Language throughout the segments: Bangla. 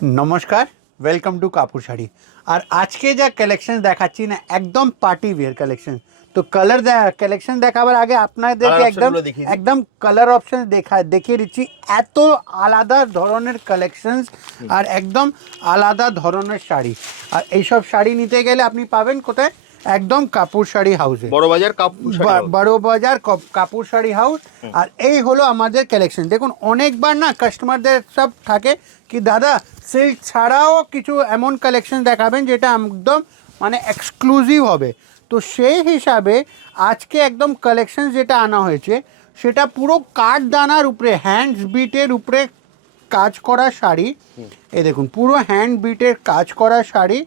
नमस्कार, वेलकम टू कापुर शाड़ी। और आज के जो कलेक्शन देखाচ্ছি ना एकदम पार्टी वेयर कलेक्शन। तो कलर कलेक्शन দেখাবার আগে আপনাদেরকে একদম কালার অপশন দেখিয়ে দিচ্ছি। এত আলাদা ধরনের কালেকশনস আর একদম আলাদা ধরনের শাড়ি। আর এইসব শাড়ি নিতে গেলে আপনি পাবেন কোথায়? একদম কাপুর শাড়ি হাউসে, বড় বাজার কাপুর শাড়ি হাউস। আর এই হলো আমাদের কালেকশন। দেখুন অনেকবার না কাস্টমারদের সব থাকে কি দাদা সিল্ক ছাড়াও কিছু এমন কালেকশন দেখাবেন যেটা একদম মানে এক্সক্লুসিভ হবে। তো সেই হিসাবে আজকে একদম কালেকশন যেটা আনা হয়েছে সেটা পুরো কাঠদানার উপরে হ্যান্ডস বিটের উপরে কাজ করা শাড়ি। এই দেখুন পুরো হ্যান্ড বিটের কাজ করা শাড়ি,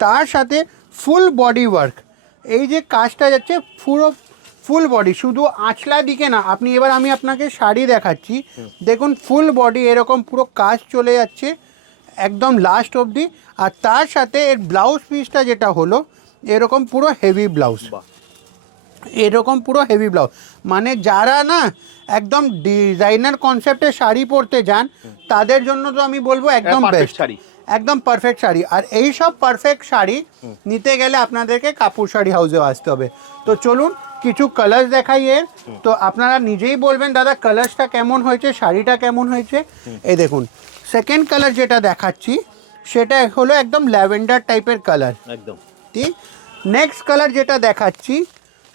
তার সাথে ফুল বডি ওয়ার্ক। এই যে কাজটা যাচ্ছে পুরো ফুল বডি, শুধু আঁচলা দিকে না। আপনি এবার আমি আপনাকে শাড়ি দেখাচ্ছি, দেখুন ফুল বডি এরকম পুরো কাজ চলে যাচ্ছে একদম লাস্ট অবধি। আর তার সাথে এর ব্লাউজ পিসটা যেটা হলো এরকম পুরো হেভি ব্লাউজ, এরকম পুরো হেভি ব্লাউজ। মানে যারা না একদম ডিজাইনার কনসেপ্টে শাড়ি পরতে যান তাদের জন্য তো আমি বলবো একদম বেস্ট শাড়ি, একদম পারফেক্ট শাড়ি। আর এই সব পারফেক্ট শাড়ি নিতে গেলে আপনাদেরকে কাপুর শাড়ি হাউসে আসতে হবে। তো চলুন কিছু কালার দেখাই এর, তো আপনারা নিজেই বলবেন দাদা কালারসটা কেমন হয়েছে, শাড়িটা কেমন হয়েছে। এই দেখুন সেকেন্ড কালার যেটা দেখাচ্ছি সেটা হলো একদম ল্যাভেন্ডার টাইপের কালার একদম ঠিক। নেক্সট কালার যেটা দেখাচ্ছি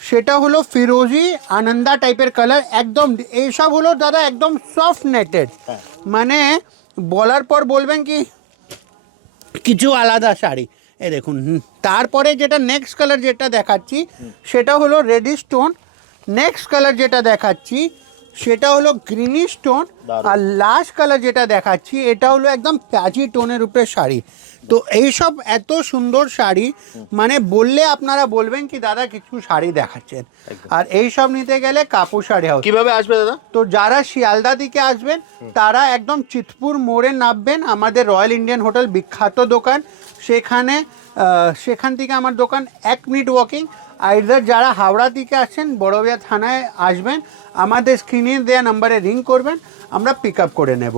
সেটা হলো ফিরোজি আনন্দা টাইপের কালার একদম। এইসব হলো দাদা একদম সফট নেটেড, মানে বলার পর বলবেন কি কিছু আলাদা শাড়ি। এ দেখুন তারপরে যেটা নেক্সট কালার যেটা দেখাচ্ছি সেটা হলো রেডি স্টোন। নেক্সট কালার যেটা দেখাচ্ছি সেটা হলো গ্রিনি স্টোন। আর লাস্ট কালার যেটা দেখাচ্ছি এটা হলো একদম প্যাচি টোনের উপরে শাড়ি। তো এইসব এত সুন্দর শাড়ি মানে বললে আপনারা বলবেন কি দাদা কিছু শাড়ি দেখাচ্ছেন। আর এই সব নিতে গেলে কাপুর শাড়ি হাউস। কিভাবে আসবে দাদা? তো যারা শিয়ালদা দিকে আসবেন তারা একদম চিতপুর মোড়ে নামবেন, আমাদের রয়্যাল ইন্ডিয়ান হোটেল বিখ্যাত দোকান, সেখান থেকে আমার দোকান 1 মিনিট ওয়াকিং। আইদার যারা হাওড়া থেকে আসছেন বড়বাজার থানায় আসবেন, আমাদের স্ক্রিনে দেওয়া নাম্বারে রিং করবেন, আমরা পিক আপ করে নেব।